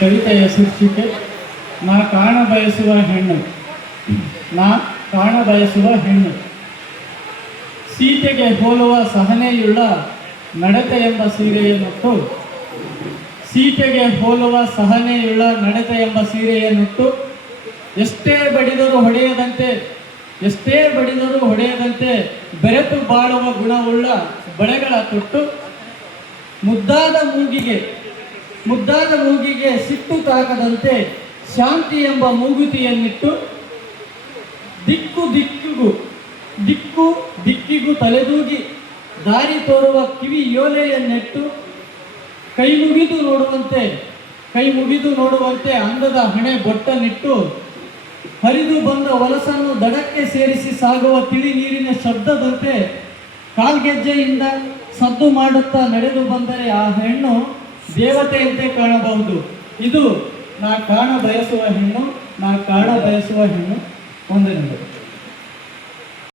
ಕವಿತೆಯ ಶೀರ್ಷಿಕೆ ನಾ ಕಾಣ ಬಯಸುವ ಹೆಣ್ಣು. ನಾ ಕಾಣ ಬಯಸುವ ಹೆಣ್ಣು. ಸೀತೆಗೆ ಹೋಲುವ ಸಹನೆಯುಳ್ಳ ನಡತೆ ಎಂಬ ಸೀರೆಯನ್ನುಟ್ಟು, ಸೀತೆಗೆ ಹೋಲುವ ಸಹನೆಯುಳ್ಳ ನಡತೆ ಎಂಬ ಸೀರೆಯನ್ನುಟ್ಟು, ಎಷ್ಟೇ ಬಡಿದರೂ ಹೊಡೆಯದಂತೆ ಬೆರೆತು ಬಾಳುವ ಗುಣವುಳ್ಳ ಬಳೆಗಳ ತೊಟ್ಟು, ಮುದ್ದಾದ ಮೂಗಿಗೆ ಸಿಟ್ಟು ತಾಕದಂತೆ ಶಾಂತಿ ಎಂಬ ಮೂಗುತಿಯನ್ನಿಟ್ಟು, ದಿಕ್ಕಿಗೂ ತಲೆದೂಗಿ ದಾರಿ ತೋರುವ ಕಿವಿ ಯೋಲೆಯನ್ನೆಟ್ಟು, ಕೈ ಮುಗಿದು ನೋಡುವಂತೆ ಅಂದದ ಹಣೆ ಬೊಟ್ಟನಿಟ್ಟು, ಹರಿದು ಬಂದ ಹೊಲಸನ್ನು ದಡಕ್ಕೆ ಸೇರಿಸಿ ಸಾಗುವ ತಿಳಿ ನೀರಿನ ಶಬ್ದದಂತೆ ಕಾಲ್ಗೆಜ್ಜೆಯಿಂದ ಸದ್ದು ಮಾಡುತ್ತಾ ನಡೆದು ಬಂದರೆ ಆ ಹೆಣ್ಣು ದೇವತೆಯಂತೆ ಕಾಣಬಹುದು. ಇದು ನಾ ಕಾಣ ಬಯಸುವ ಹೆಣ್ಣು. ವಂದನೆಗಳು.